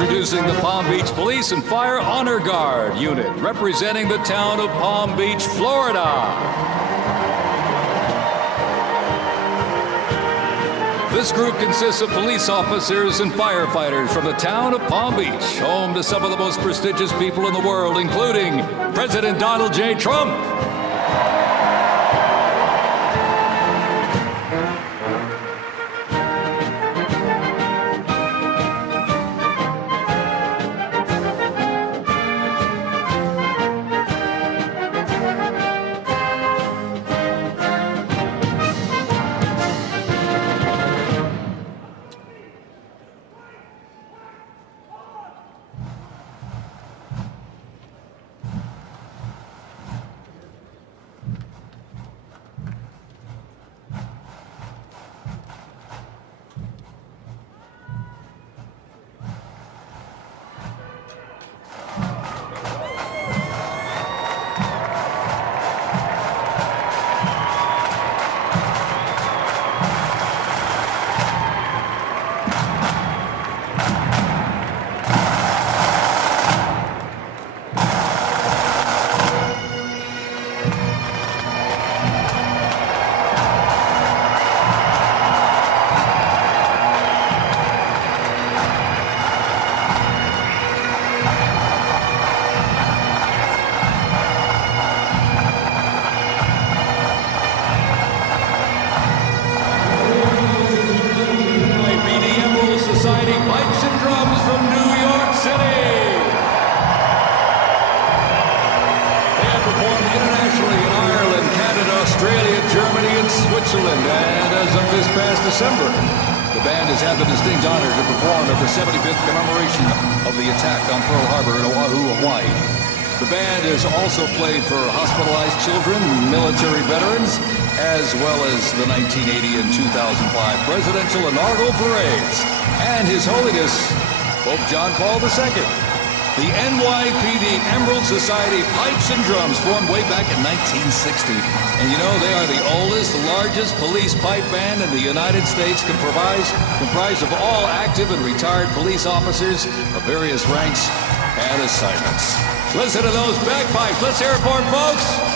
Introducing the Palm Beach Police and Fire Honor Guard unit, representing the town of Palm Beach, Florida. This group consists of police officers and firefighters from the town of Palm Beach, home to some of the most prestigious people in the world, including President Donald J. Trump. Pipes and drums from New York City. They have performed internationally in Ireland, Canada, Australia, Germany, and Switzerland. And as of this past December, the band has had the distinct honor to perform at the 75th commemoration of the attack on Pearl Harbor in Oahu, Hawaii. The band has also played for hospitalized children, military veterans, as well as the 1980 and 2005 presidential inaugural parades, and His Holiness Pope John Paul II. The NYPD Emerald Society Pipes and Drums formed way back in 1960. And you know, they are the oldest, largest police pipe band in the United States, comprised of all active and retired police officers of various ranks and assignments. Listen to those bagpipes. Let's hear it for them, folks.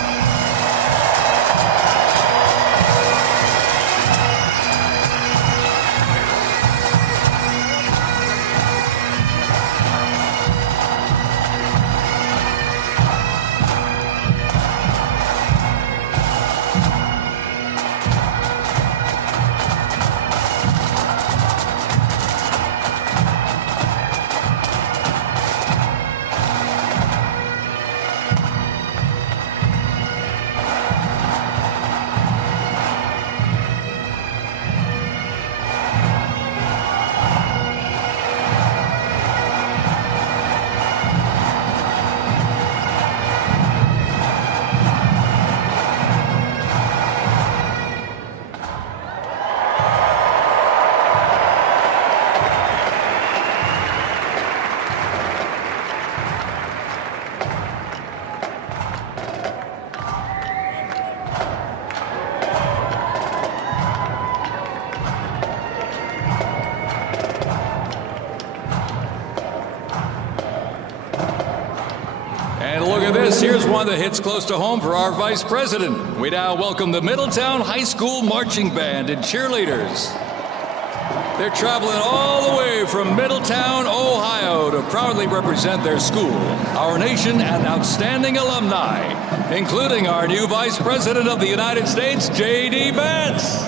Here's one that hits close to home for our Vice President. We now welcome the Middletown High School Marching Band and cheerleaders. They're traveling all the way from Middletown, Ohio to proudly represent their school, our nation, and outstanding alumni, including our new Vice President of the United States, J.D. Vance.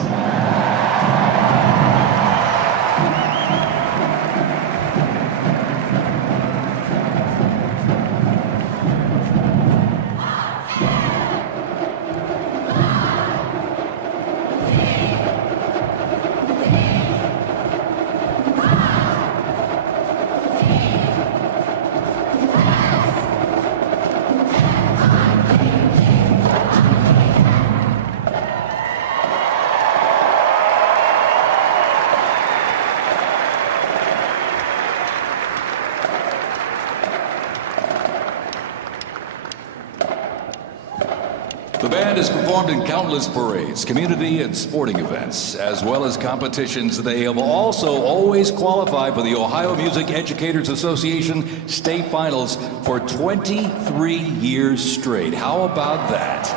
has performed in countless parades, community and sporting events, as well as competitions. They have also always qualified for the Ohio Music Educators Association state finals for 23 years straight. How about that?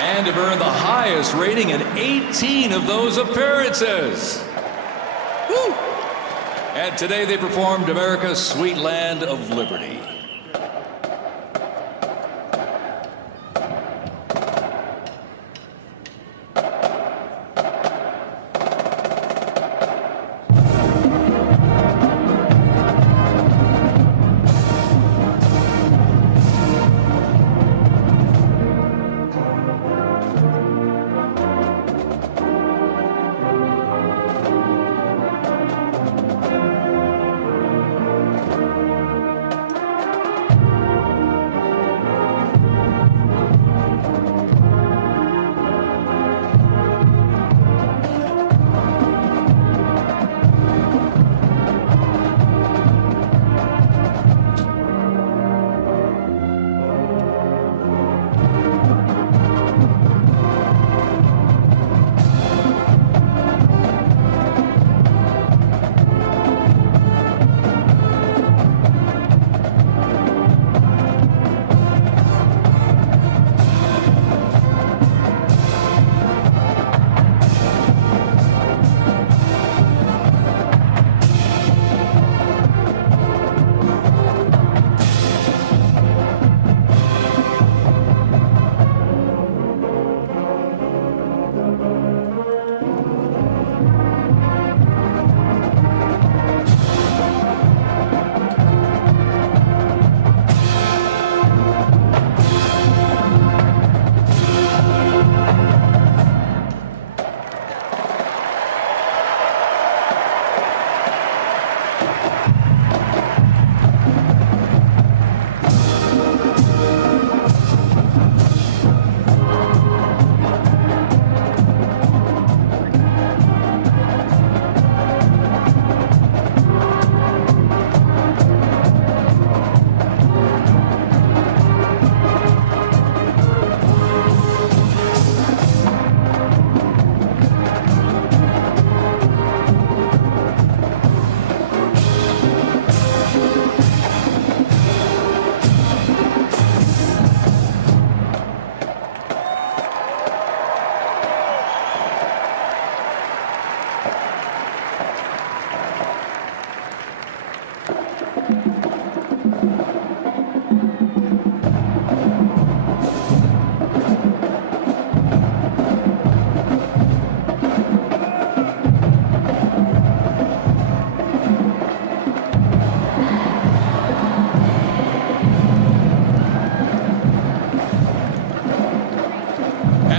And have earned the highest rating in 18 of those appearances. Woo! And today they performed America's Sweet Land of Liberty.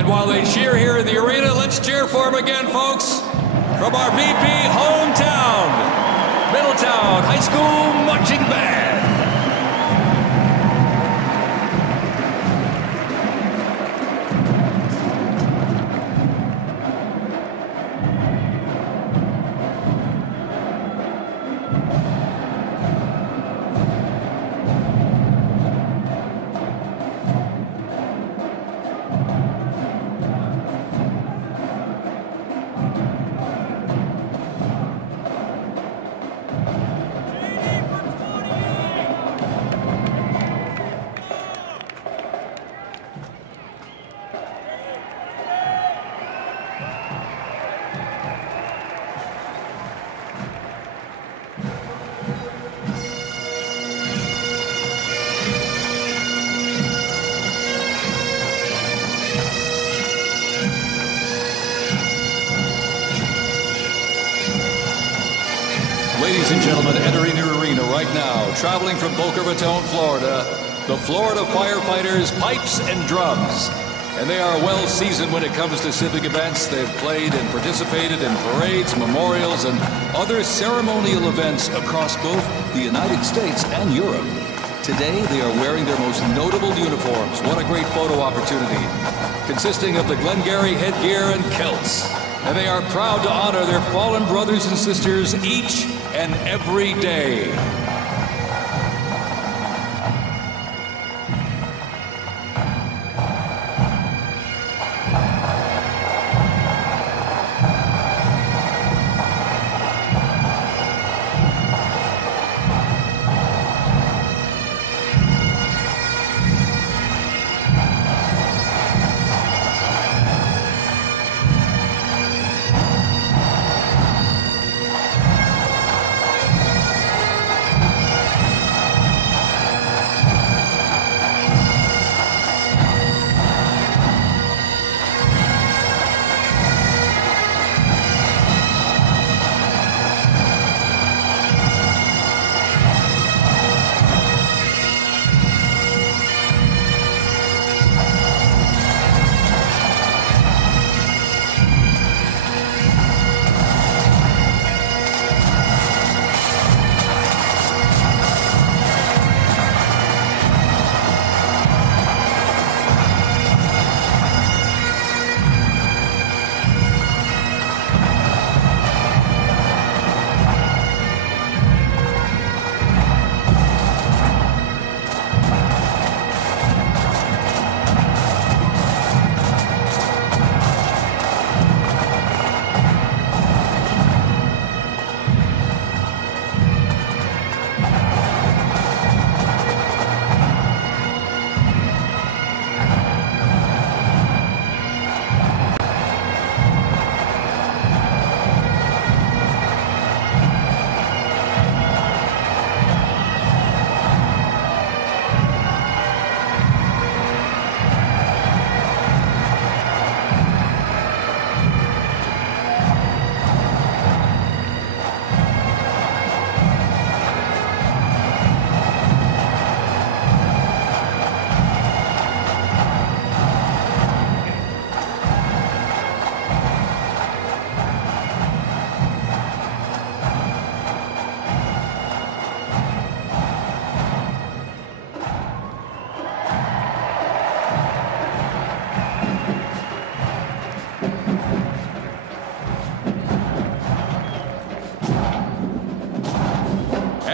While they cheer here in the arena, let's cheer for him again, folks, from our VP hometown, Middletown High School Marching Band. Ladies and gentlemen, entering the arena right now, traveling from Boca Raton, Florida, the Florida Firefighters Pipes and Drums. And they are well seasoned when it comes to civic events. They've played and participated in parades, memorials, and other ceremonial events across both the United States and Europe. Today, they are wearing their most notable uniforms. What a great photo opportunity. Consisting of the Glengarry headgear and kilts. And they are proud to honor their fallen brothers and sisters each and every day.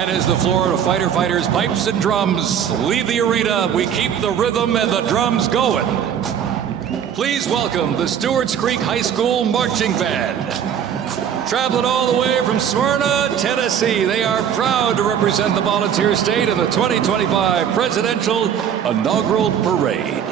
And as the Florida Fighter Fighters pipes and drums leave the arena, we keep the rhythm and the drums going. Please welcome the Stewart's Creek High School Marching Band. Traveling all the way from Smyrna, Tennessee, they are proud to represent the Volunteer State in the 2025 Presidential Inaugural Parade.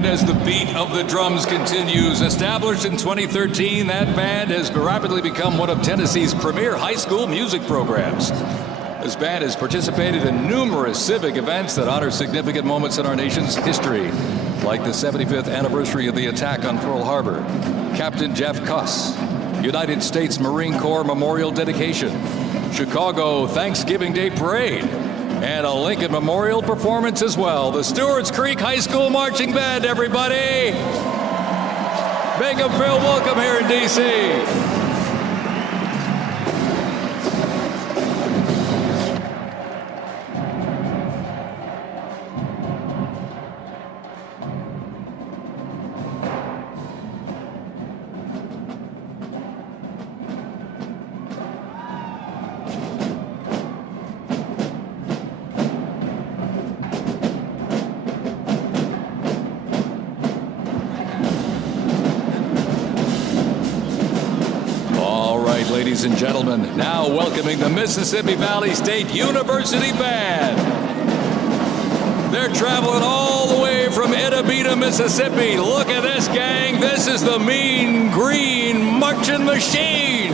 And as the beat of the drums continues, established in 2013, that band has rapidly become one of Tennessee's premier high school music programs. This band has participated in numerous civic events that honor significant moments in our nation's history, like the 75th anniversary of the attack on Pearl Harbor, Captain Jeff Cuss, United States Marine Corps Memorial Dedication, Chicago Thanksgiving Day Parade, and a Lincoln Memorial performance as well. The Stewart's Creek High School Marching Band, everybody. Make them feel welcome here in D.C. ladies and gentlemen. Now welcoming the Mississippi Valley State University Band. They're traveling all the way from Itabita, Mississippi. Look at this, gang. This is the Mean Green Marching Machine.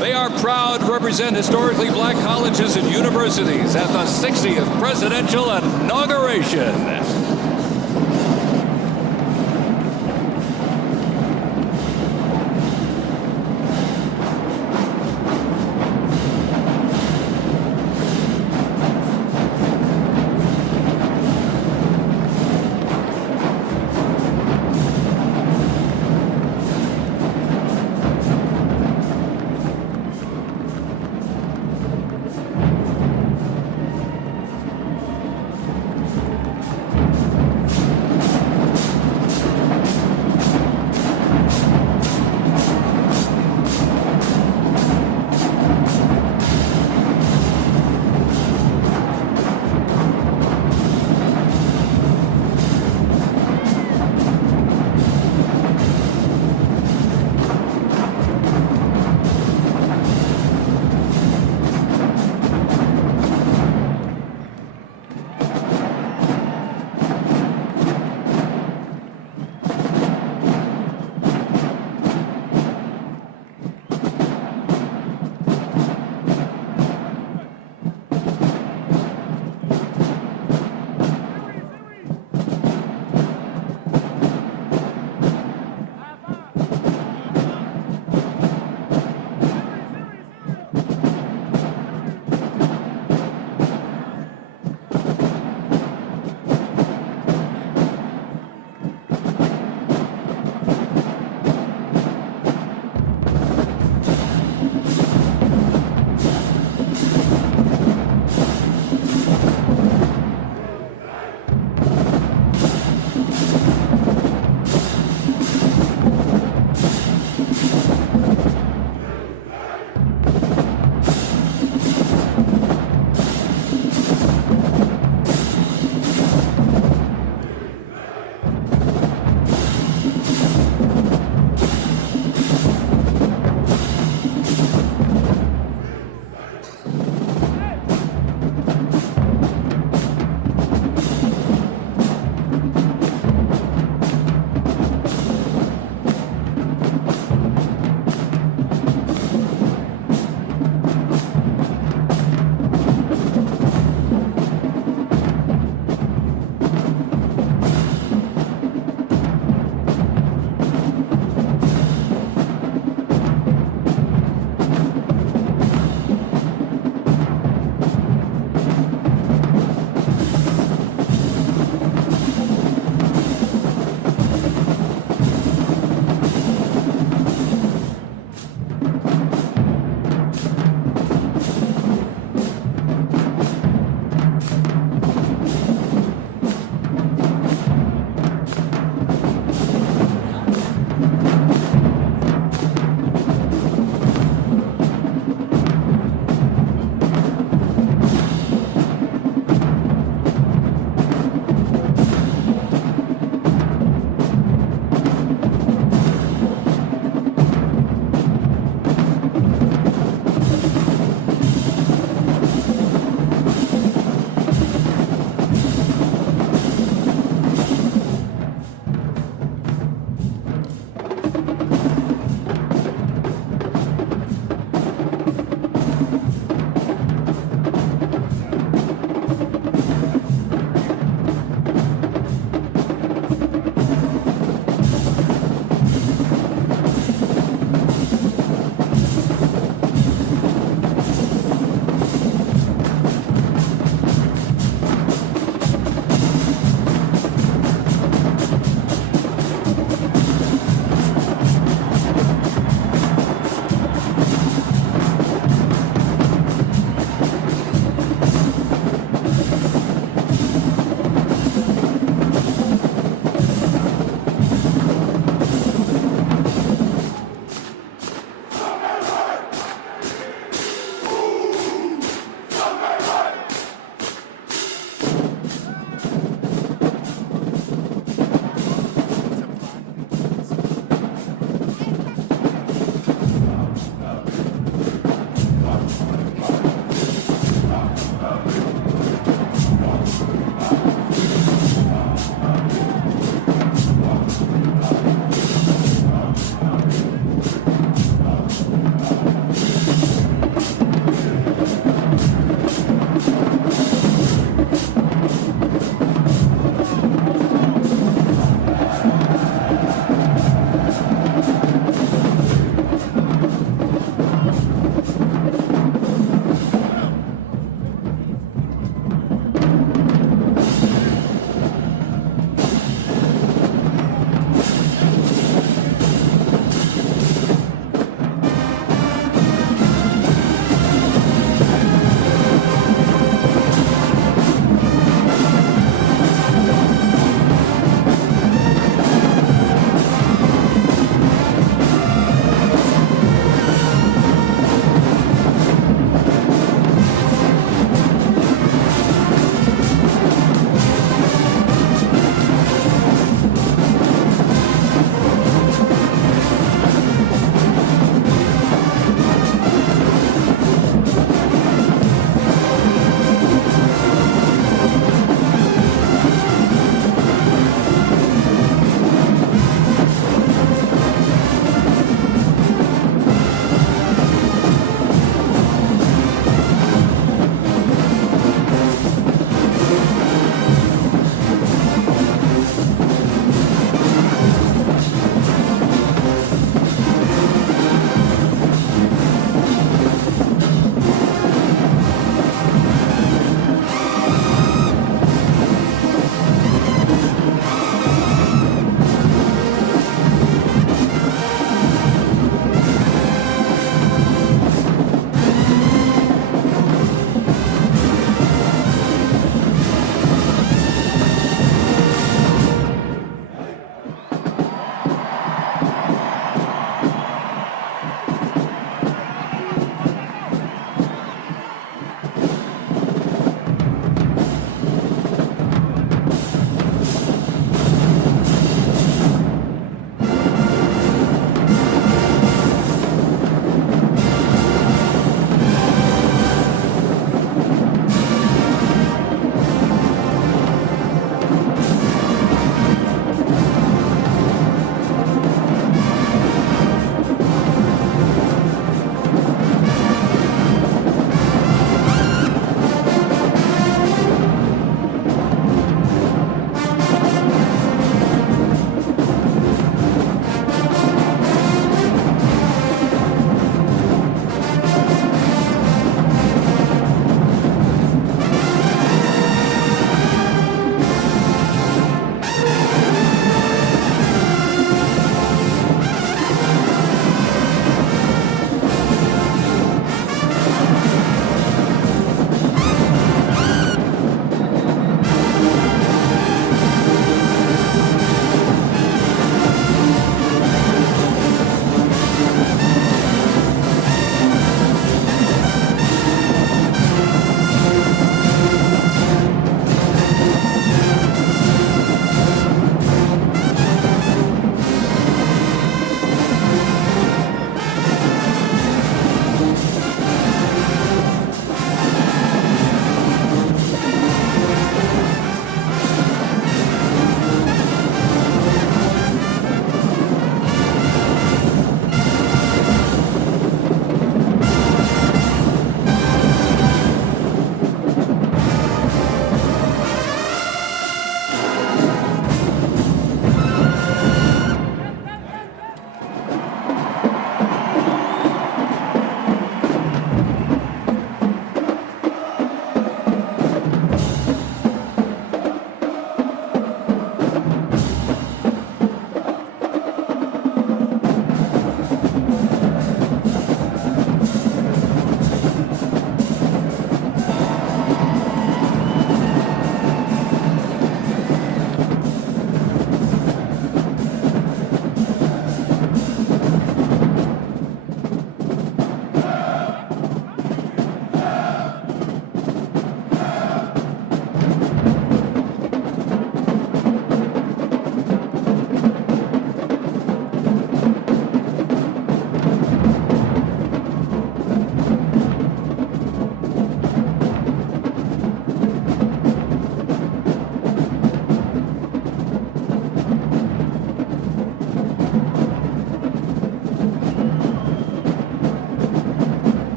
They are proud to represent historically black colleges and universities at the 60th presidential inauguration.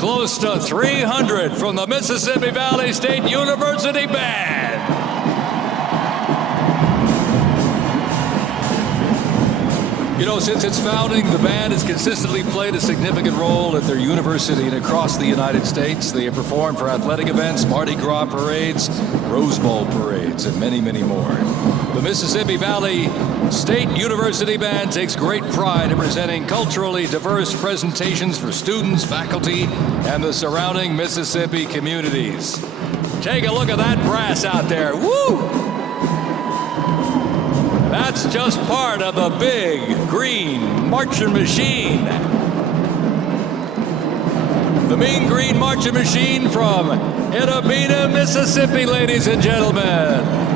close to 300 from the Mississippi Valley State University Band. You know, since its founding, the band has consistently played a significant role at their university and across the United States. They have performed for athletic events, Mardi Gras parades, Rose Bowl parades, and many, many more. The Mississippi Valley State University Band takes great pride in presenting culturally diverse presentations for students, faculty, and the surrounding Mississippi communities. Take a look at that brass out there. Woo! That's just part of the big green marching machine. The Mean Green Marching Machine from Itabena, Mississippi, ladies and gentlemen.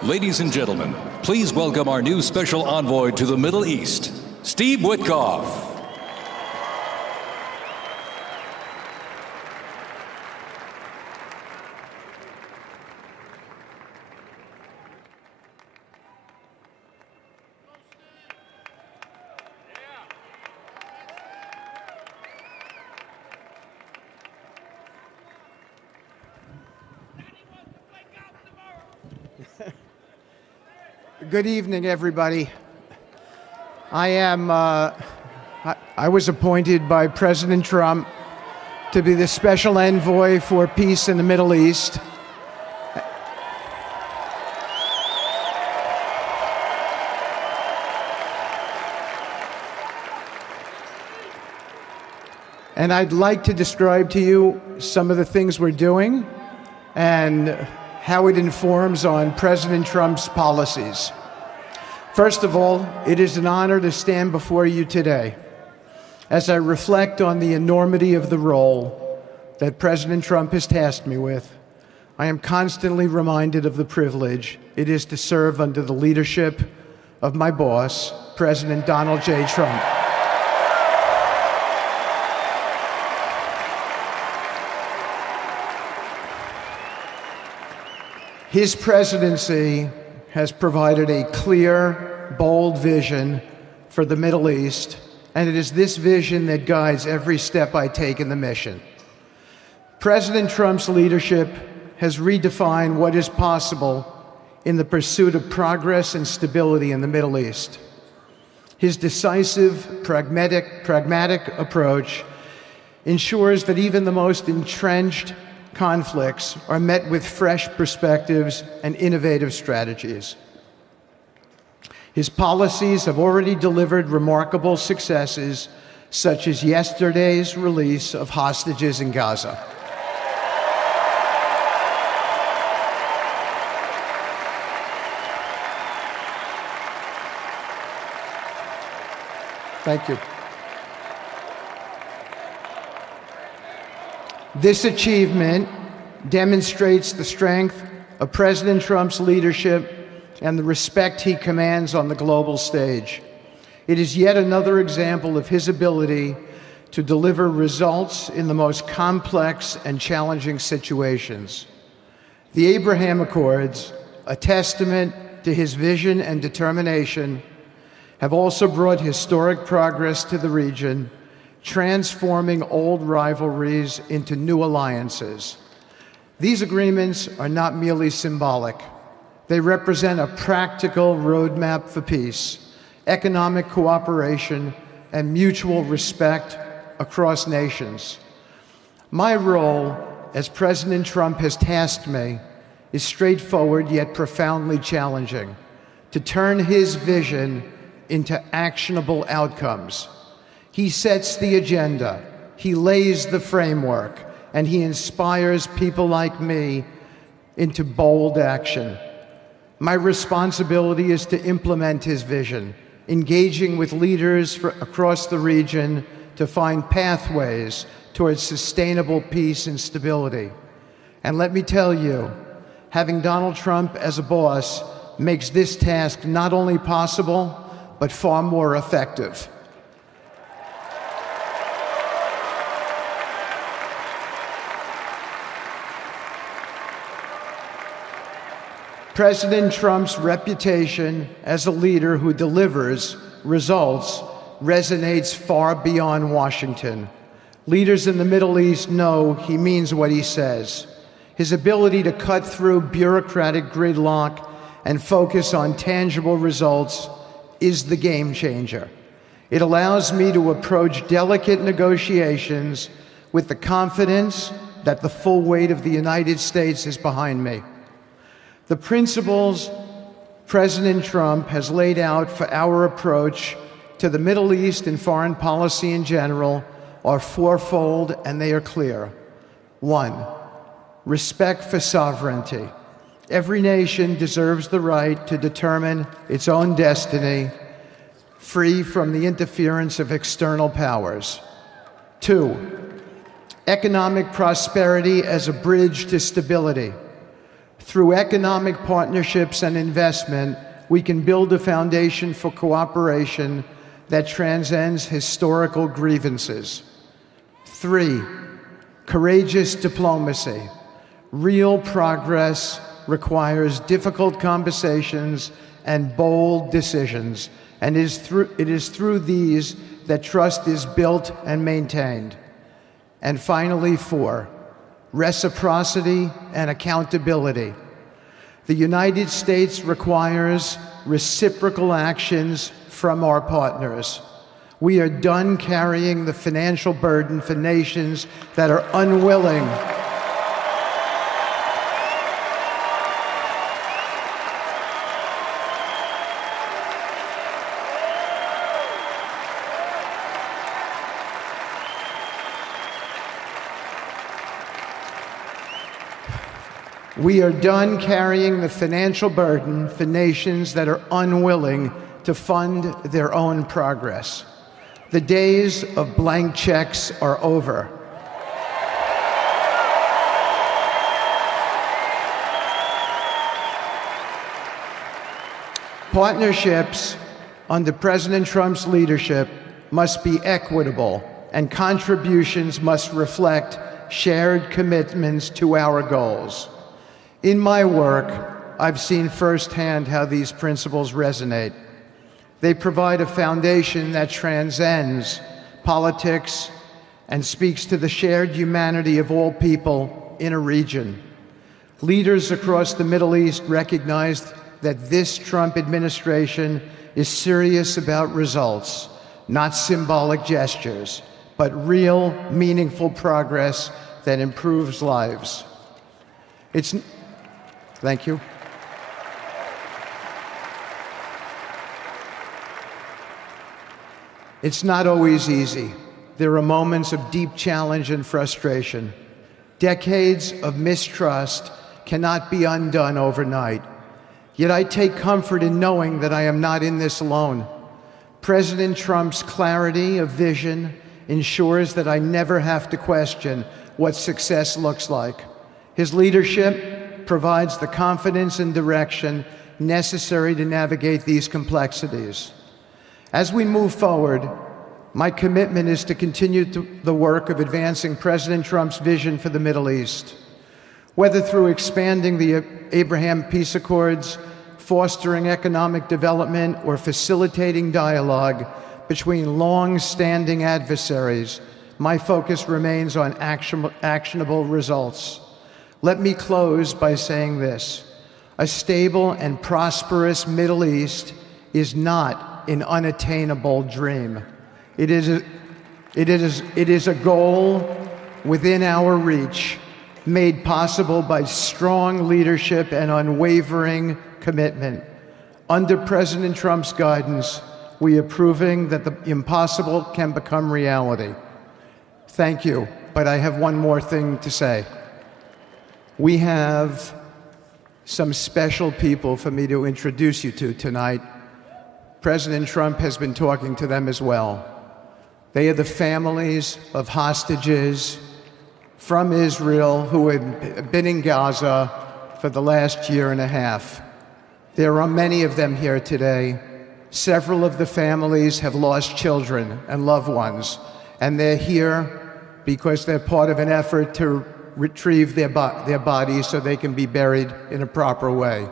Ladies and gentlemen, please welcome our new special envoy to the Middle East, Steve Witkoff. Good evening, everybody. I was appointed by President Trump to be the special envoy for peace in the Middle East. And I'd like to describe to you some of the things we're doing and how it informs on President Trump's policies. First of all, it is an honor to stand before you today as I reflect on the enormity of the role that President Trump has tasked me with. I am constantly reminded of the privilege it is to serve under the leadership of my boss, President Donald J. Trump. His presidency has provided a clear, bold vision for the Middle East, and it is this vision that guides every step I take in the mission. President Trump's leadership has redefined what is possible in the pursuit of progress and stability in the Middle East. His decisive, pragmatic approach ensures that even the most entrenched conflicts are met with fresh perspectives and innovative strategies. His policies have already delivered remarkable successes, such as yesterday's release of hostages in Gaza. Thank you. This achievement demonstrates the strength of President Trump's leadership and the respect he commands on the global stage. It is yet another example of his ability to deliver results in the most complex and challenging situations. The Abraham Accords, a testament to his vision and determination, have also brought historic progress to the region, transforming old rivalries into new alliances. These agreements are not merely symbolic. They represent a practical roadmap for peace, economic cooperation, and mutual respect across nations. My role, as President Trump has tasked me, is straightforward yet profoundly challenging: to turn his vision into actionable outcomes. He sets the agenda, he lays the framework, and he inspires people like me into bold action. My responsibility is to implement his vision, engaging with leaders across the region to find pathways towards sustainable peace and stability. And let me tell you, having Donald Trump as a boss makes this task not only possible, but far more effective. President Trump's reputation as a leader who delivers results resonates far beyond Washington. Leaders in the Middle East know he means what he says. His ability to cut through bureaucratic gridlock and focus on tangible results is the game changer. It allows me to approach delicate negotiations with the confidence that the full weight of the United States is behind me. The principles President Trump has laid out for our approach to the Middle East and foreign policy in general are fourfold, and they are clear. 1, respect for sovereignty. Every nation deserves the right to determine its own destiny, free from the interference of external powers. 2, economic prosperity as a bridge to stability. Through economic partnerships and investment, we can build a foundation for cooperation that transcends historical grievances. 3, courageous diplomacy. Real progress requires difficult conversations and bold decisions, and it is through these that trust is built and maintained. And finally, 4, reciprocity and accountability. The United States requires reciprocal actions from our partners. We are done carrying the financial burden for nations that are unwilling We are done carrying the financial burden for nations that are unwilling to fund their own progress. The days of blank checks are over. Partnerships under President Trump's leadership must be equitable, and contributions must reflect shared commitments to our goals. In my work, I've seen firsthand how these principles resonate. They provide a foundation that transcends politics and speaks to the shared humanity of all people in a region. Leaders across the Middle East recognized that this Trump administration is serious about results, not symbolic gestures, but real, meaningful progress that improves lives. Thank you. It's not always easy. There are moments of deep challenge and frustration. Decades of mistrust cannot be undone overnight. Yet I take comfort in knowing that I am not in this alone. President Trump's clarity of vision ensures that I never have to question what success looks like. His leadership provides the confidence and direction necessary to navigate these complexities. As we move forward, my commitment is to continue the work of advancing President Trump's vision for the Middle East. Whether through expanding the Abraham Peace Accords, fostering economic development, or facilitating dialogue between long-standing adversaries, my focus remains on actionable results. Let me close by saying this: a stable and prosperous Middle East is not an unattainable dream. It is a goal within our reach, made possible by strong leadership and unwavering commitment. Under President Trump's guidance, we are proving that the impossible can become reality. Thank you, but I have one more thing to say. We have some special people for me to introduce you to tonight. President Trump has been talking to them as well. They are the families of hostages from Israel who have been in Gaza for the last year and a half. There are many of them here today. Several of the families have lost children and loved ones, and they're here because they're part of an effort to retrieve their bodies so they can be buried in a proper way.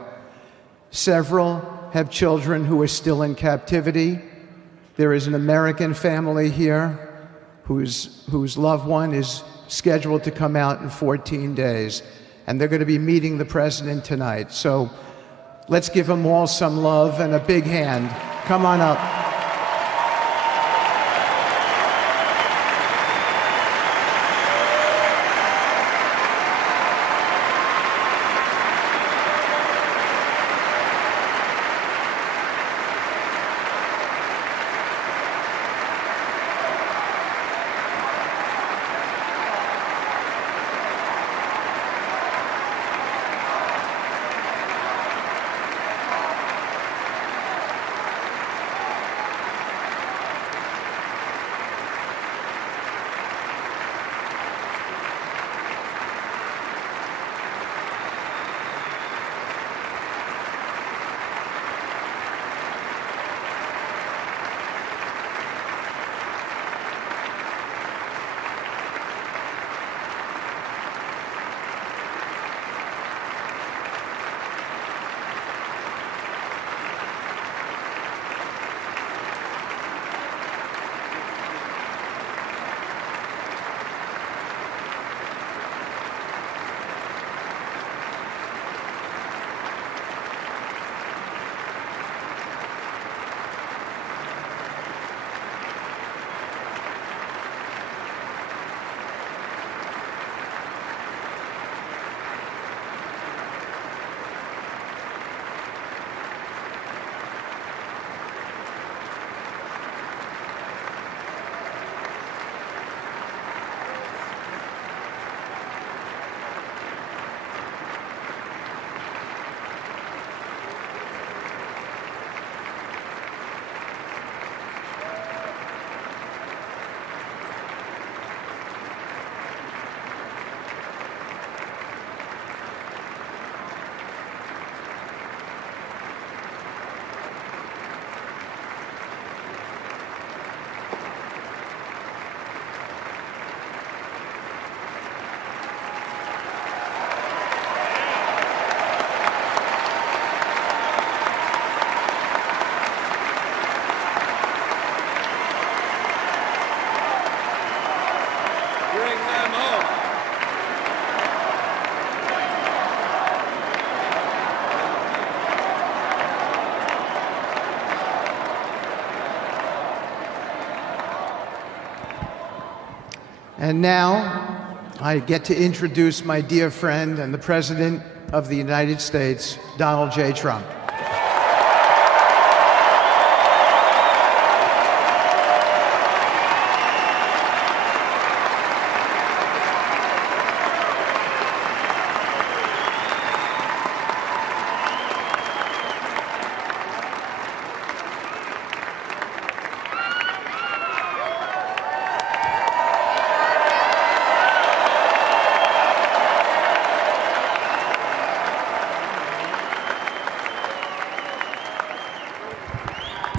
Several have children who are still in captivity. There is an American family here whose loved one is scheduled to come out in 14 days, and they're going to be meeting the president tonight. So let's give them all some love and a big hand. Come on up. And now, I get to introduce my dear friend and the President of the United States, Donald J. Trump.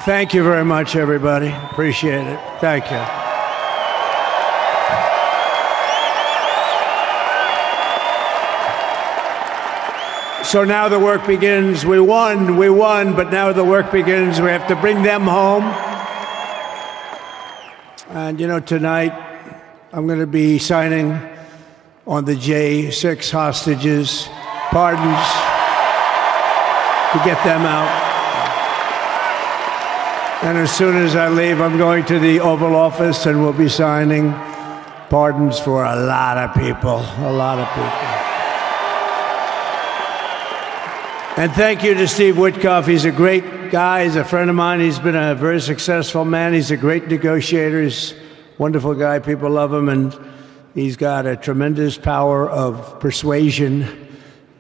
Thank you very much, everybody. Appreciate it. Thank you. So now the work begins. We won, but now the work begins. We have to bring them home. And you know, tonight I'm going to be signing on the J6 hostages, pardons, to get them out. And as soon as I leave, I'm going to the Oval Office and we'll be signing pardons for a lot of people, a lot of people. And thank you to Steve Witkoff. He's a great guy. He's a friend of mine. He's been a very successful man. He's a great negotiator. He's a wonderful guy. People love him. And he's got a tremendous power of persuasion.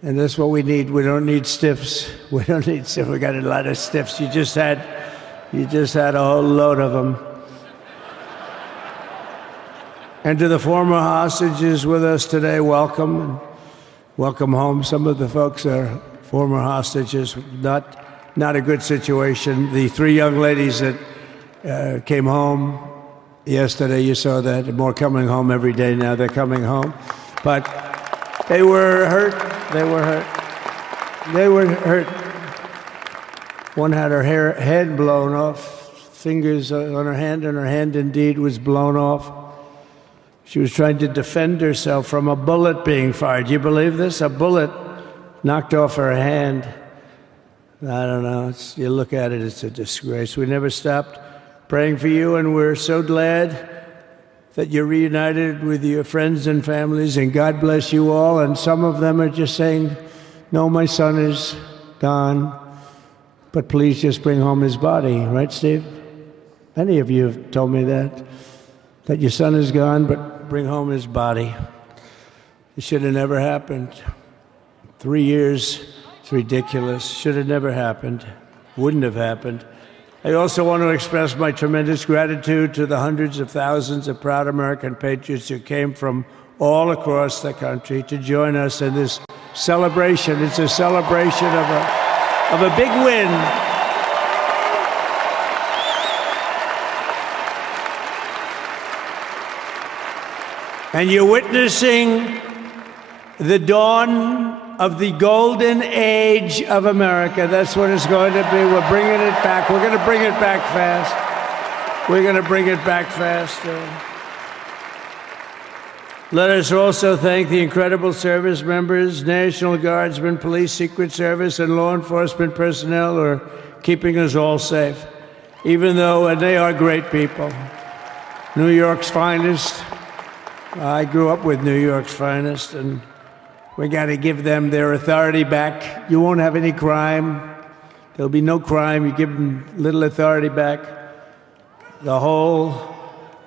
And that's what we need. We don't need stiffs. We don't need stiffs. We got a lot of stiffs. You just had a whole load of them. And to the former hostages with us today, welcome. And welcome home. Some of the folks are former hostages. Not a good situation. The three young ladies that came home yesterday, you saw that. More coming home every day now. They're coming home. But they were hurt. They were hurt. They were hurt. One had her head blown off, fingers on her hand, and her hand indeed was blown off. She was trying to defend herself from a bullet being fired. You believe this? A bullet knocked off her hand. I don't know. You look at it, it's a disgrace. We never stopped praying for you, and we're so glad that you're reunited with your friends and families, and God bless you all. And some of them are just saying, no, my son is gone. But please just bring home his body, right, Steve? Many of you have told me that your son is gone, but bring home his body. It should have never happened. 3 years, it's ridiculous. Should have never happened. Wouldn't have happened. I also want to express my tremendous gratitude to the hundreds of thousands of proud American patriots who came from all across the country to join us in this celebration. It's a celebration of a big win. And you're witnessing the dawn of the golden age of America. That's what it's going to be. We're bringing it back. We're going to bring it back fast. We're going to bring it back fast. Let us also thank the incredible service members, National Guardsmen, Police, Secret Service, and law enforcement personnel who are keeping us all safe, even though, and they are great people. New York's finest. I grew up with New York's finest, and we got to give them their authority back. You won't have any crime. There'll be no crime. You give them little authority back. The whole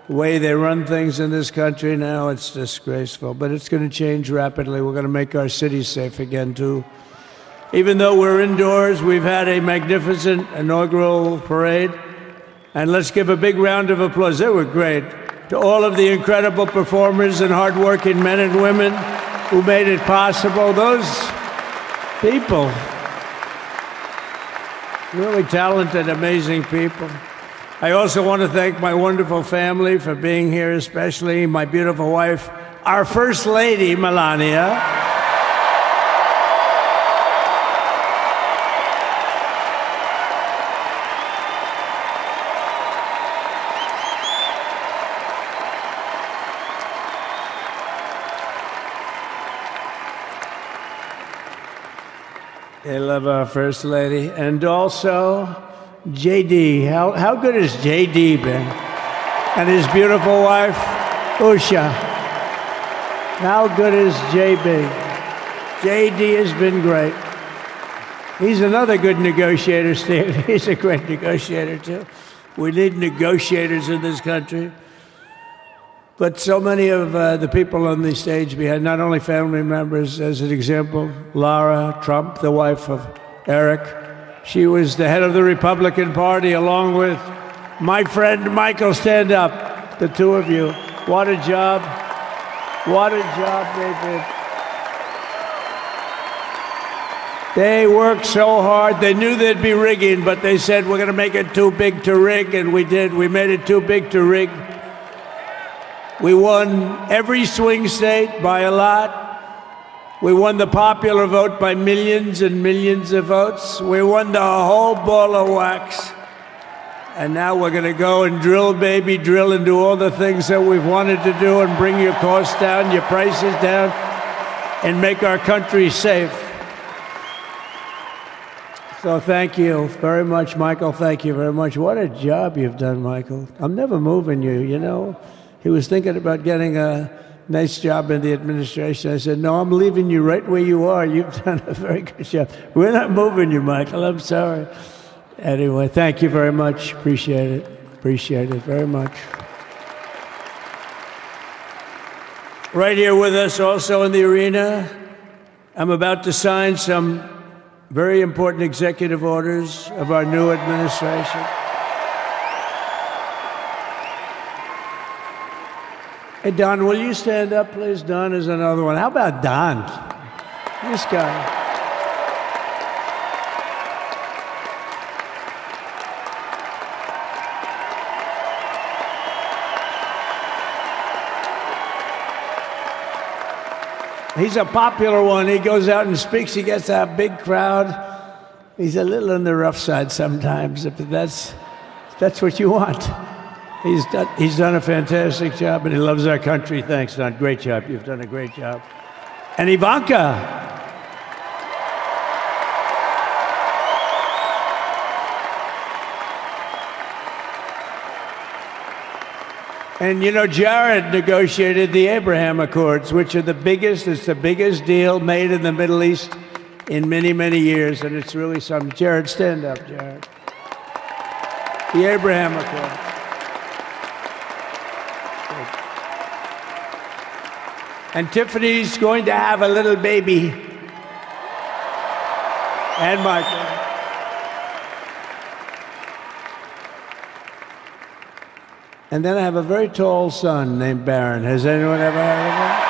way they run things in this country now, it's disgraceful. But it's going to change rapidly. We're going to make our cities safe again, too. Even though we're indoors, we've had a magnificent inaugural parade. And let's give a big round of applause. They were great. To all of the incredible performers and hardworking men and women who made it possible. Those people, really talented, amazing people. I also want to thank my wonderful family for being here, especially my beautiful wife, our First Lady, Melania. I love our First Lady. And also JD. How good has JD been? And his beautiful wife, Usha. How good is JB? JD has been great. He's another good negotiator, Steve. He's a great negotiator, too. We need negotiators in this country. But so many of the people on the stage behind, not only family members, as an example, Lara Trump, the wife of Eric. She was the head of the Republican Party, along with my friend Michael. Stand up, the two of you. What a job. What a job they did. They worked so hard. They knew they'd be rigging, but they said, we're going to make it too big to rig, and we did. We made it too big to rig. We won every swing state by a lot. We won the popular vote by millions and millions of votes. We won the whole ball of wax. And now we're going to go and drill, baby, drill, and do all the things that we've wanted to do and bring your costs down, your prices down, and make our country safe. So thank you very much, Michael. Thank you very much. What a job you've done, Michael. I'm never moving you, you know. He was thinking about getting a nice job in the administration. I said, no, I'm leaving you right where you are. You've done a very good job. We're not moving you, Michael. I'm sorry. Anyway, thank you very much. Appreciate it. Appreciate it very much. Right here with us also in the arena, I'm about to sign some very important executive orders of our new administration. Hey, Don, will you stand up, please? Don is another one. How about Don? This guy. He's a popular one. He goes out and speaks. He gets a big crowd. He's a little on the rough side sometimes, but that's what you want. He's done a fantastic job, and he loves our country. Thanks, Don. Great job. You've done a great job. And Ivanka. And, you know, Jared negotiated the Abraham Accords, which are the biggest deal made in the Middle East in many, many years, and it's really something. Jared, stand up, Jared. The Abraham Accords. And Tiffany's going to have a little baby. And Michael. And then I have a very tall son named Barron. Has anyone ever heard of him?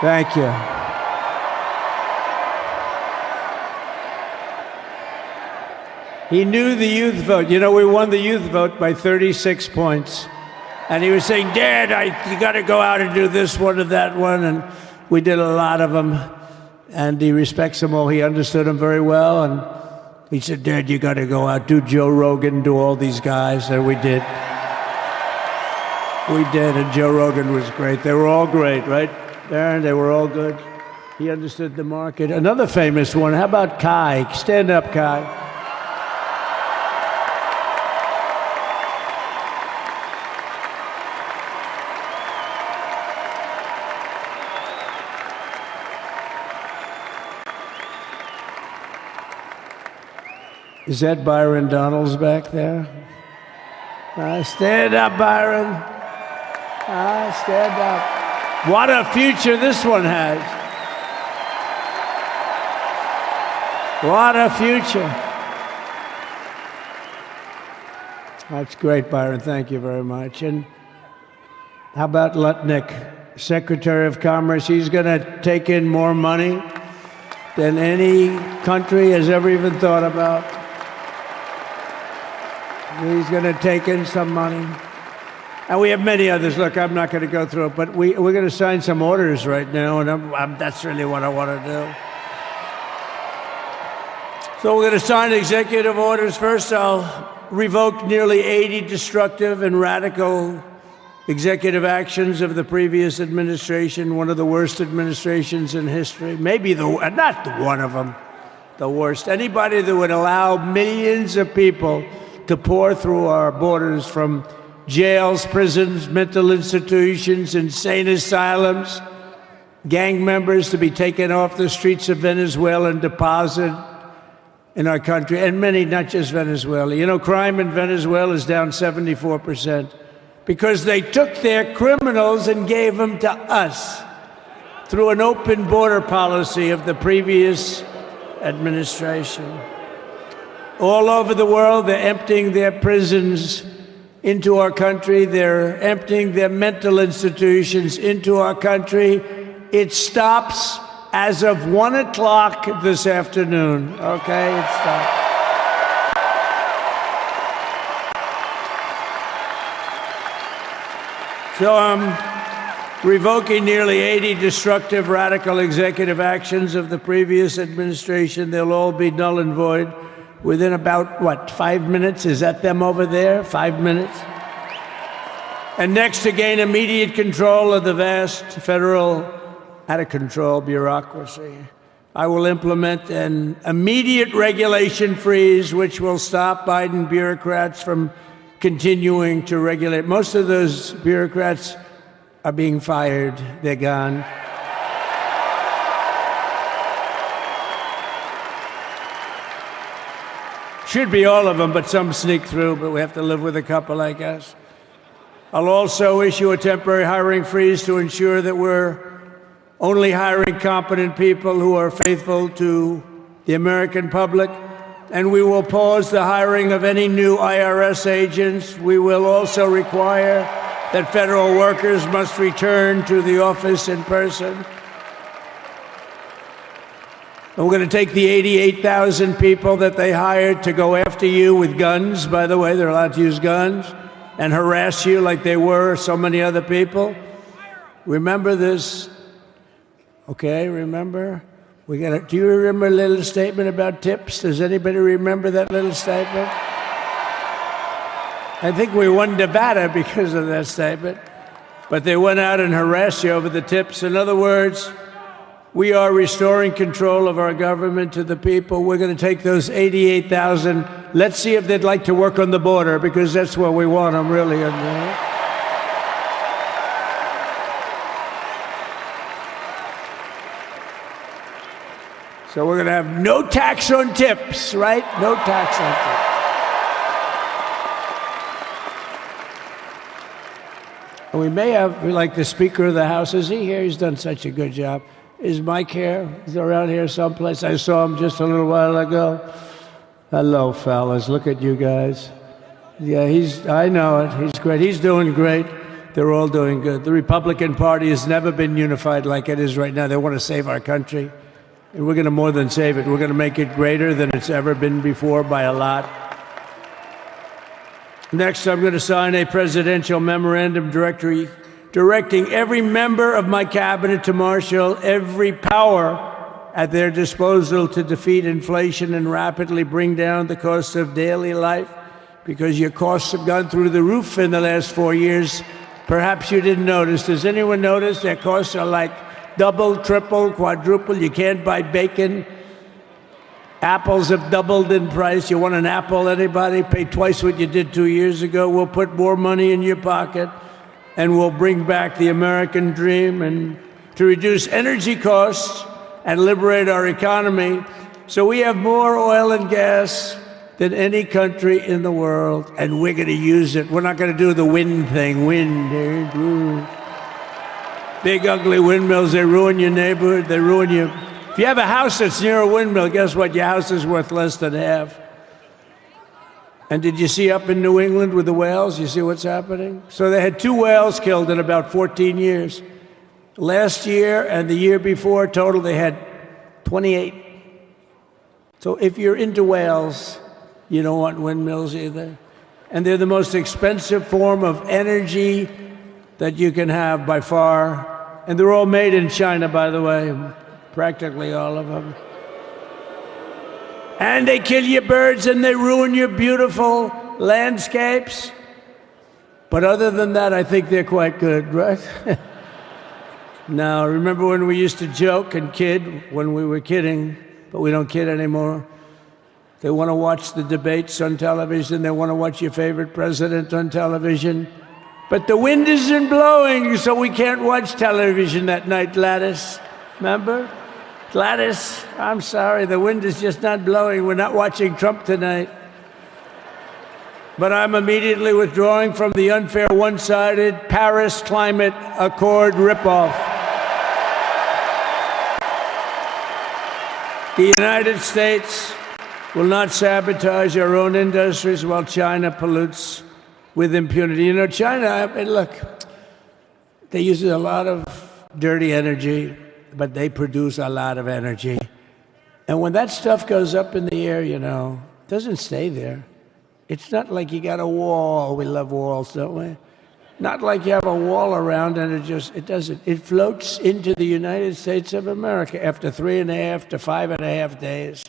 Thank you. He knew the youth vote. You know, we won the youth vote by 36 points. And he was saying, Dad, you got to go out and do this one and that one. And we did a lot of them. And he respects them all. He understood them very well. And he said, Dad, you got to go out, do Joe Rogan, do all these guys. And we did. We did. And Joe Rogan was great. They were all great, right? Darren, they were all good. He understood the market. Another famous one, how about Kai? Stand up, Kai. Is that Byron Donalds back there? Stand up, Byron. Stand up. What a future this one has. What a future. That's great, Byron. Thank you very much. And how about Lutnick, Secretary of Commerce? He's going to take in more money than any country has ever even thought about. He's going to take in some money. And we have many others. Look, I'm not going to go through it, but we're going to sign some orders right now, and that's really what I want to do. So we're going to sign executive orders. First, I'll revoke nearly 80 destructive and radical executive actions of the previous administration, one of the worst administrations in history. Maybe not one of them, the worst. Anybody that would allow millions of people to pour through our borders from jails, prisons, mental institutions, insane asylums, gang members to be taken off the streets of Venezuela and deposited in our country, and many, not just Venezuela. You know, crime in Venezuela is down 74% because they took their criminals and gave them to us through an open border policy of the previous administration. All over the world, they're emptying their prisons into our country. They're emptying their mental institutions into our country. It stops as of 1 o'clock this afternoon. Okay, it stops. So I'm revoking nearly 80 destructive, radical executive actions of the previous administration. They'll all be null and void within about, 5 minutes? Is that them over there? 5 minutes? And next, to gain immediate control of the vast federal, out-of-control bureaucracy, I will implement an immediate regulation freeze, which will stop Biden bureaucrats from continuing to regulate. Most of those bureaucrats are being fired. They're gone. Should be all of them, but some sneak through, but we have to live with a couple, I guess. I'll also issue a temporary hiring freeze to ensure that we're only hiring competent people who are faithful to the American public. And we will pause the hiring of any new IRS agents. We will also require that federal workers must return to the office in person. And we're going to take the 88,000 people that they hired to go after you with guns. By the way, they're allowed to use guns and harass you like they were so many other people. Remember this. Okay, remember? Do you remember a little statement about tips? Does anybody remember that little statement? I think we won Nevada because of that statement. But they went out and harassed you over the tips. In other words, we are restoring control of our government to the people. We're going to take those 88,000. Let's see if they'd like to work on the border, because that's where we want them, really. So we're going to have no tax on tips, right? No tax on tips. And we may have, like the Speaker of the House, is he here? He's done such a good job. Is Mike here? He's around here someplace. I saw him just a little while ago. Hello, fellas. Look at you guys. Yeah, I know it. He's great. He's doing great. They're all doing good. The Republican Party has never been unified like it is right now. They want to save our country. And we're going to more than save it. We're going to make it greater than it's ever been before by a lot. Next, I'm going to sign a presidential memorandum directing every member of my cabinet to marshal every power at their disposal to defeat inflation and rapidly bring down the cost of daily life, because your costs have gone through the roof in the last 4 years. Perhaps you didn't notice. Does anyone notice their costs are like double, triple, quadruple? You can't buy bacon. Apples have doubled in price. You want an apple, anybody? Pay twice what you did 2 years ago. We'll put more money in your pocket, and we'll bring back the American dream and to reduce energy costs and liberate our economy. So we have more oil and gas than any country in the world, and we're going to use it. We're not going to do the wind thing. Wind. Big, ugly windmills, they ruin your neighborhood, they ruin you. If you have a house that's near a windmill, guess what? Your house is worth less than half. And did you see up in New England with the whales? You see what's happening? So they had 2 whales killed in about 14 years. Last year and the year before, total, they had 28. So if you're into whales, you don't want windmills either. and they're the most expensive form of energy that you can have by far. And they're all made in China, by the way, practically all of them. And they kill your birds and they ruin your beautiful landscapes. But other than that, I think they're quite good, right? Now, remember when we used to joke and kid when we were kidding, but we don't kid anymore? They want to watch the debates on television. They want to watch your favorite president on television. But the wind isn't blowing, so we can't watch television that night, Gladys. Remember? Gladys, I'm sorry, the wind is just not blowing. We're not watching Trump tonight. But I'm immediately withdrawing from the unfair, one-sided Paris Climate Accord ripoff. The United States will not sabotage our own industries while China pollutes with impunity. You know, China, I mean, look, they use a lot of dirty energy, but they produce a lot of energy. And when that stuff goes up in the air, you know, it doesn't stay there. It's not like you got a wall. We love walls, don't we? Not like you have a wall around and it doesn't. It floats into the United States of America after 3.5 to 5.5 days.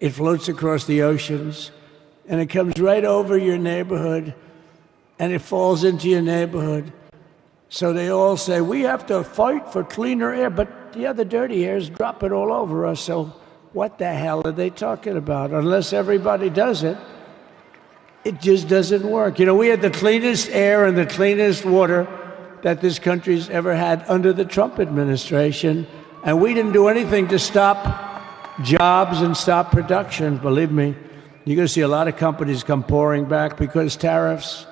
It floats across the oceans and it comes right over your neighborhood and it falls into your neighborhood. So they all say, we have to fight for cleaner air, but the other dirty air is dropping all over us. So what the hell are they talking about? Unless everybody does it, it just doesn't work. You know, we had the cleanest air and the cleanest water that this country's ever had under the Trump administration, and we didn't do anything to stop jobs and stop production, believe me. You're going to see a lot of companies come pouring back because tariffs.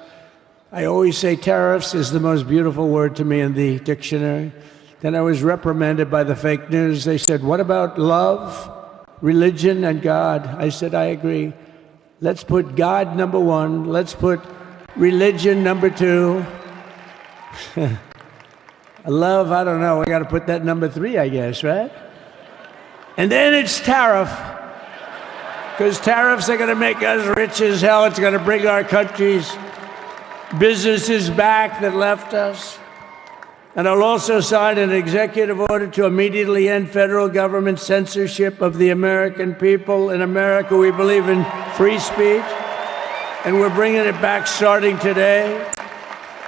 I always say tariffs is the most beautiful word to me in the dictionary. Then I was reprimanded by the fake news. They said, what about love, religion, and God? I said, I agree. Let's put God number one. Let's put religion number two. Love, I don't know. We got to put that number 3, I guess, right? And then it's tariff. Because tariffs are going to make us rich as hell. It's going to bring our country's businesses back that left us. And I'll also sign an executive order to immediately end federal government censorship of the American people. In America, we believe in free speech, and we're bringing it back starting today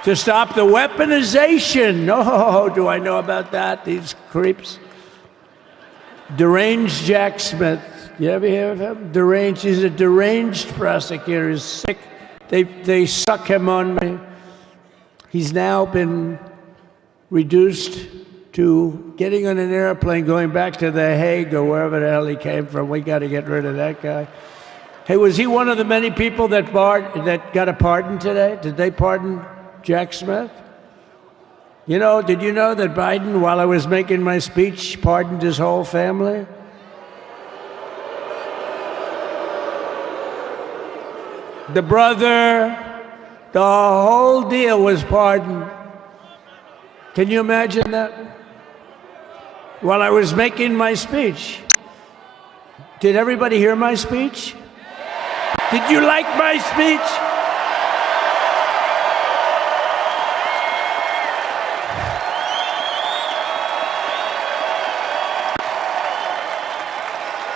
to stop the weaponization. Oh, do I know about that? These creeps. Deranged Jack Smith. You ever hear of him? Deranged. He's a deranged prosecutor. He's sick. They suck him on me. He's now been reduced to getting on an airplane, going back to The Hague or wherever the hell he came from. We got to get rid of that guy. Hey, was he one of the many people that got a pardon today? Did they pardon Jack Smith? You know, did you know that Biden, while I was making my speech, pardoned his whole family? The brother, the whole deal was pardoned. Can you imagine that? While I was making my speech. Did everybody hear my speech? Did you like my speech?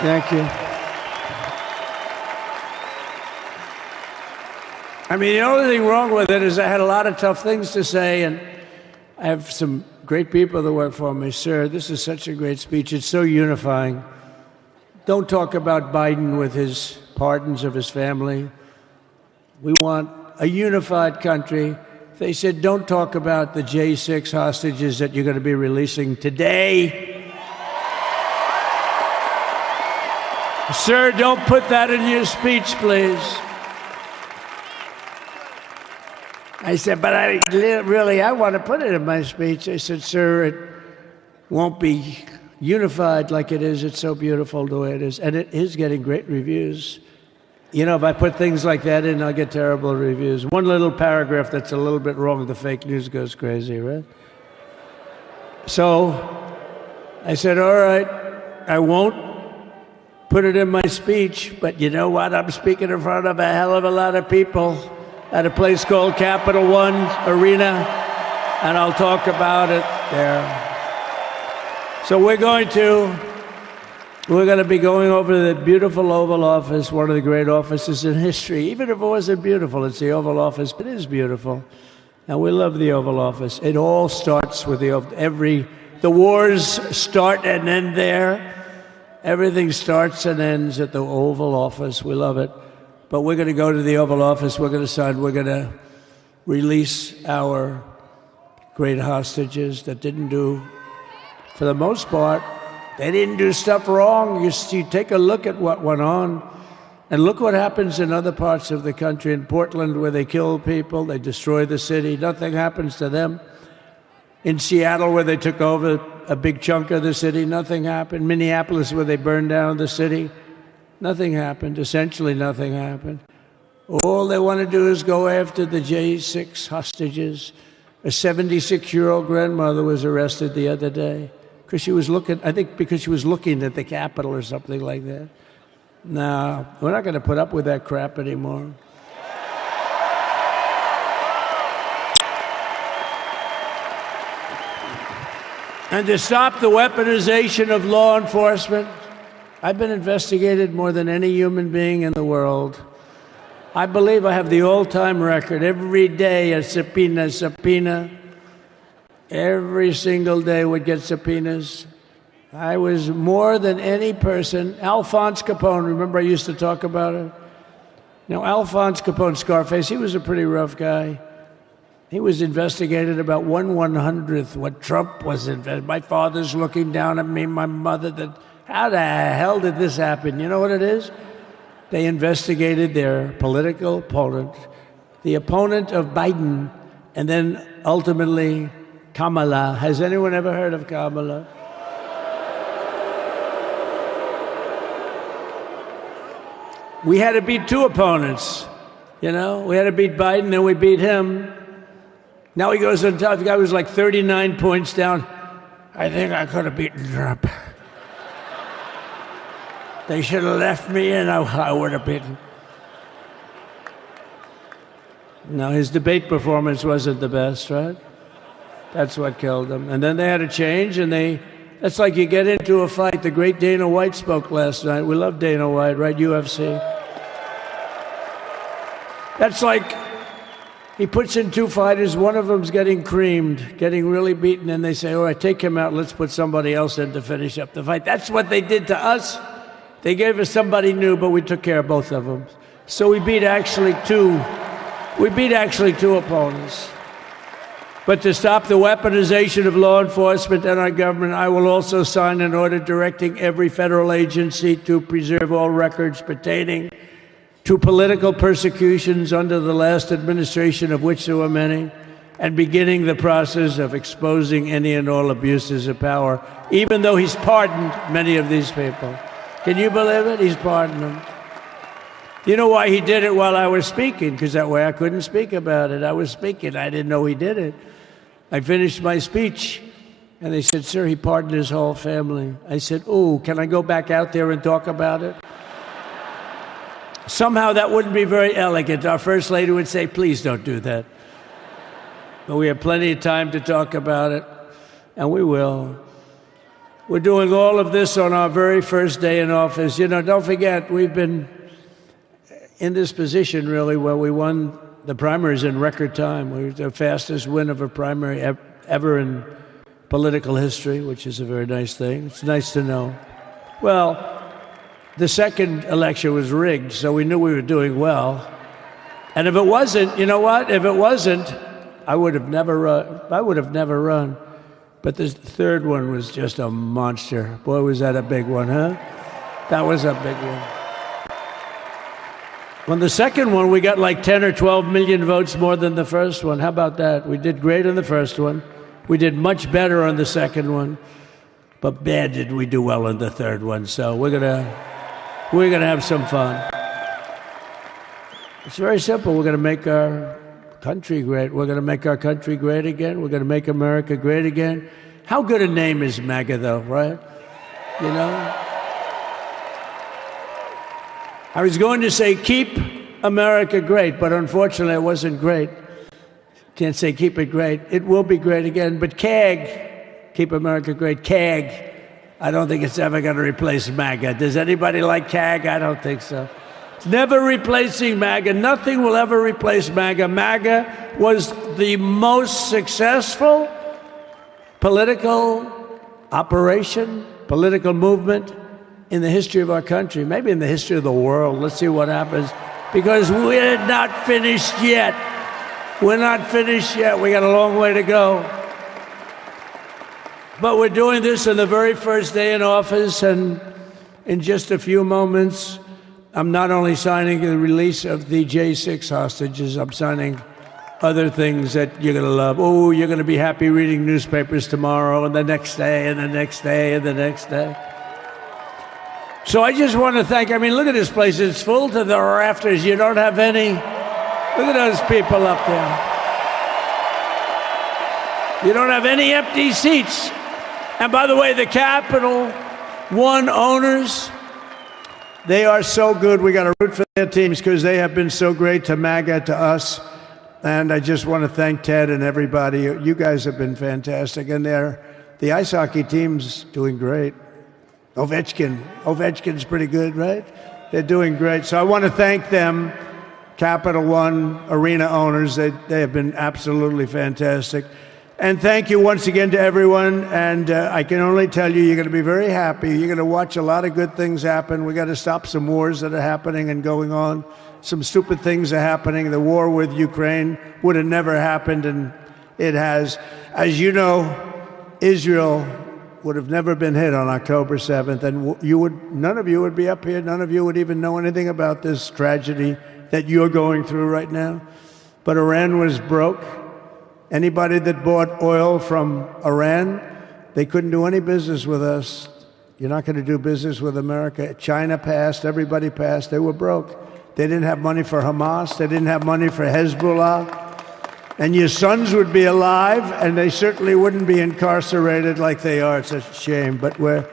Thank you. I mean, the only thing wrong with it is I had a lot of tough things to say, and I have some great people that work for me. Sir, this is such a great speech. It's so unifying. Don't talk about Biden with his pardons of his family. We want a unified country. They said, don't talk about the J6 hostages that you're going to be releasing today. Sir, don't put that in your speech, please. I said, but I want to put it in my speech. I said, sir, it won't be unified like it is. It's so beautiful the way it is. And it is getting great reviews. You know, if I put things like that in, I'll get terrible reviews. One little paragraph that's a little bit wrong, the fake news goes crazy, right? So I said, all right, I won't put it in my speech, but you know what? I'm speaking in front of a hell of a lot of people. at a place called Capital One Arena, and I'll talk about it there. So we're going to be going over the beautiful Oval Office, one of the great offices in history. Even if it wasn't beautiful, it's the Oval Office, but it is beautiful. And we love the Oval Office. It all starts with the wars start and end there. Everything starts and ends at the Oval Office. We love it. But we're going to go to the Oval Office. We're going to release our great hostages that didn't do, for the most part, they didn't do stuff wrong. You take a look at what went on, and look what happens in other parts of the country. In Portland, where they kill people, they destroy the city, nothing happens to them. In Seattle, where they took over a big chunk of the city, nothing happened. Minneapolis, where they burned down the city, nothing happened. Essentially nothing happened. All they want to do is go after the J6 hostages. A 76-year-old grandmother was arrested the other day because she was looking at the Capitol or something like that. No, we're not going to put up with that crap anymore. And to stop the weaponization of law enforcement, I've been investigated more than any human being in the world. I believe I have the all-time record. Every day a subpoena. Every single day would get subpoenas. I was more than any person. Alphonse Capone, remember I used to talk about it? Now, Alphonse Capone, Scarface, he was a pretty rough guy. He was investigated about 1/100th what Trump was investigated. My father's looking down at me, my mother, how the hell did this happen? You know what it is? They investigated their political opponent, the opponent of Biden, and then ultimately Kamala. Has anyone ever heard of Kamala? We had to beat two opponents. We had to beat Biden, then we beat him. Now he goes on top. The guy was like 39 points down. I think I could have beaten Trump. They should have left me and I would have beaten. No, his debate performance wasn't the best, right? That's what killed him. And then they had a change, and that's like you get into a fight. The great Dana White spoke last night. We love Dana White, right? UFC. That's like he puts in two fighters, one of them's getting creamed, getting really beaten, and they say, all right, take him out, let's put somebody else in to finish up the fight. That's what they did to us. They gave us somebody new, but we took care of both of them. So we beat actually two opponents. But to stop the weaponization of law enforcement and our government, I will also sign an order directing every federal agency to preserve all records pertaining to political persecutions under the last administration, of which there were many, and beginning the process of exposing any and all abuses of power, even though he's pardoned many of these people. Can you believe it? He's pardoned them. You know why he did it while I was speaking? Because that way I couldn't speak about it. I was speaking. I didn't know he did it. I finished my speech, and they said, sir, he pardoned his whole family. I said, oh, can I go back out there and talk about it? Somehow that wouldn't be very elegant. Our First Lady would say, please don't do that. But we have plenty of time to talk about it, and we will. We're doing all of this on our very first day in office. Don't forget, we've been in this position, really, where we won the primaries in record time. We were the fastest win of a primary ever in political history, which is a very nice thing. It's nice to know. Well, the second election was rigged, so we knew we were doing well. And if it wasn't, you know what? If it wasn't, I would have never run. But the third one was just a monster. Boy, was that a big one, huh? That was a big one. On the second one, we got like 10 or 12 million votes more than the first one. How about that? We did great on the first one. We did much better on the second one. But bad did we do well on the third one. So we're gonna have some fun. It's very simple. We're gonna make our country great. We're gonna make our country great again. We're gonna make America great again. How good a name is MAGA, though, right? I was going to say keep America great, but unfortunately it wasn't great. Can't say keep it great. It will be great again, but CAG, keep America great, CAG, I don't think it's ever going to replace MAGA. Does anybody like CAG? I don't think so. It's never replacing MAGA. Nothing will ever replace MAGA. MAGA was the most successful political operation, political movement in the history of our country, maybe in the history of the world. Let's see what happens, because we're not finished yet. We're not finished yet. We got a long way to go. But we're doing this on the very first day in office, and in just a few moments, I'm not only signing the release of the J6 hostages, I'm signing other things that you're going to love. Oh, you're going to be happy reading newspapers tomorrow and the next day and the next day and the next day. So I just want to thank, I mean, look at this place. It's full to the rafters. You don't have any. Look at those people up there. You don't have any empty seats. And by the way, the Capital One owners, they are so good. We got to root for their teams because they have been so great to MAGA, to us. And I just want to thank Ted and everybody. You guys have been fantastic. And the ice hockey team's doing great. Ovechkin's pretty good, right? They're doing great. So I want to thank them, Capital One arena owners. They have been absolutely fantastic. And thank you once again to everyone. And I can only tell you, you're going to be very happy. You're going to watch a lot of good things happen. We got to stop some wars that are happening and going on. Some stupid things are happening. The war with Ukraine would have never happened, and it has. As you know, Israel would have never been hit on October 7th, and none of you would be up here. None of you would even know anything about this tragedy that you're going through right now. But Iran was broke. Anybody that bought oil from Iran, they couldn't do any business with us. You're not going to do business with America. China passed. Everybody passed. They were broke. They didn't have money for Hamas. They didn't have money for Hezbollah. And your sons would be alive, and they certainly wouldn't be incarcerated like they are. It's a shame. But we're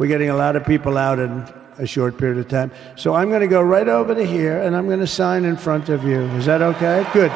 getting a lot of people out in a short period of time. So I'm going to go right over to here, and I'm going to sign in front of you. Is that okay? Good.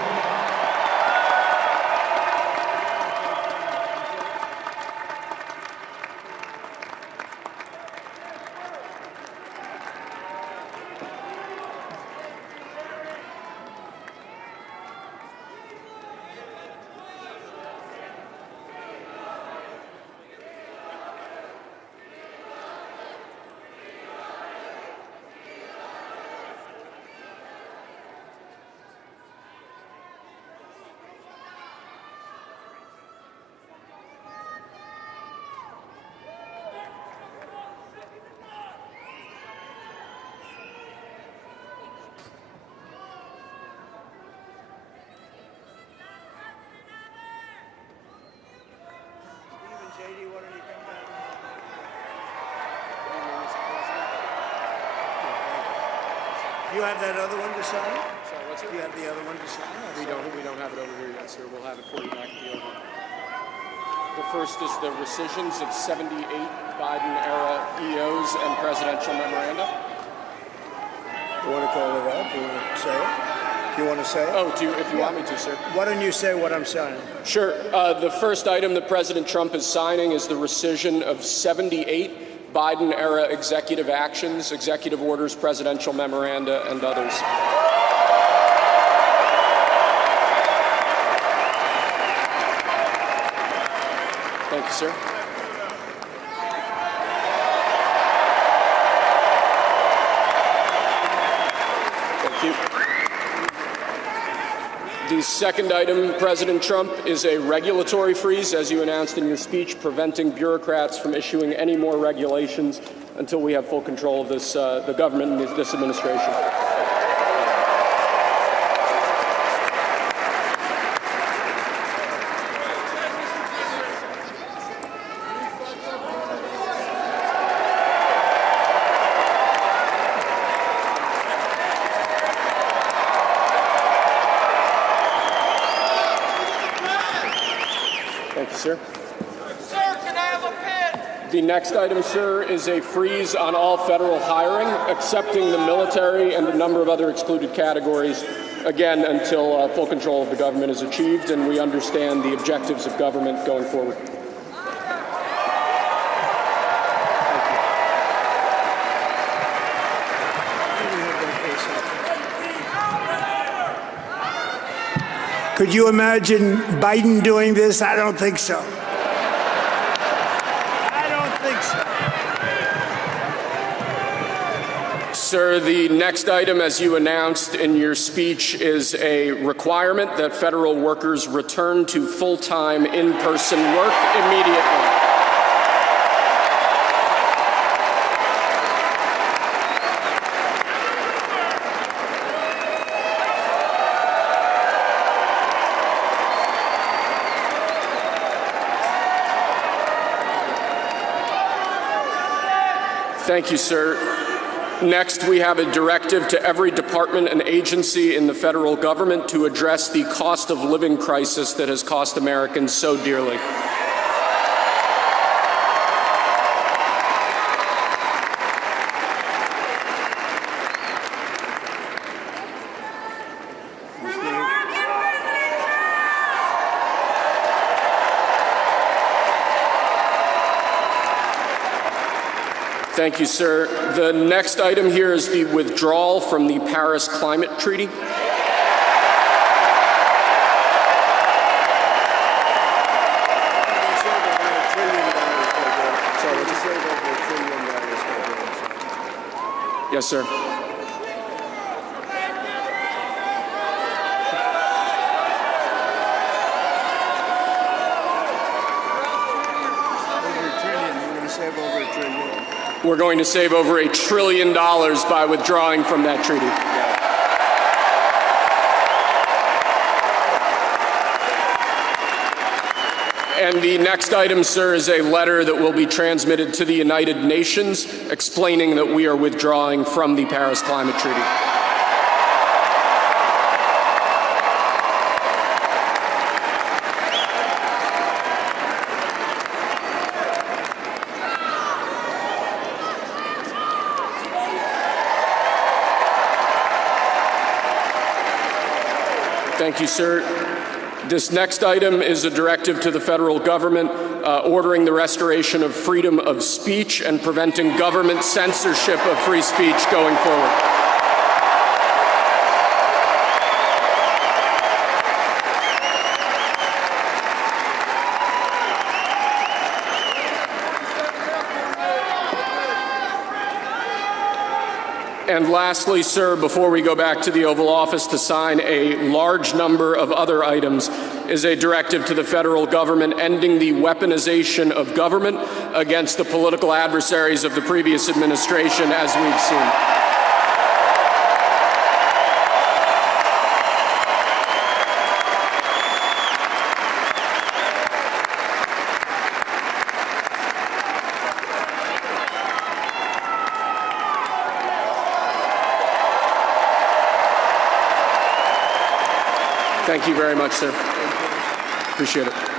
You have that other one to sign? Sorry, what's it? You have the other one to sign? We don't have it over here yet, sir. We'll have it for you back at the Oval. The first is the rescissions of 78 Biden-era EOs and presidential memoranda. You want to call it out? Do you want to say it? Do you want to say it? Oh, if you want me to, sir. Why don't you say what I'm signing? Sure. The first item that President Trump is signing is the rescission of 78 Biden-era executive actions, executive orders, presidential memoranda, and others. Thank you, sir. Thank you. The second item, President Trump, is a regulatory freeze, as you announced in your speech, preventing bureaucrats from issuing any more regulations until we have full control of this, the government and this administration. Thank you, sir. Sir, can I have a pen? The next item, sir, is a freeze on all federal hiring, excepting the military and a number of other excluded categories, again, until full control of the government is achieved and we understand the objectives of government going forward. Could you imagine Biden doing this? I don't think so. I don't think so. Sir, the next item, as you announced in your speech, is a requirement that federal workers return to full-time in-person work immediately. Thank you, sir. Next, we have a directive to every department and agency in the federal government to address the cost of living crisis that has cost Americans so dearly. Thank you, sir. The next item here is the withdrawal from the Paris Climate Treaty. Yes, sir. We're going to save over $1 trillion by withdrawing from that treaty. And the next item, sir, is a letter that will be transmitted to the United Nations explaining that we are withdrawing from the Paris Climate Treaty. Thank you, sir. This next item is a directive to the federal government ordering the restoration of freedom of speech and preventing government censorship of free speech going forward. And lastly, sir, before we go back to the Oval Office to sign a large number of other items, is a directive to the federal government ending the weaponization of government against the political adversaries of the previous administration, as we've seen. Thank you very much, sir. Appreciate it.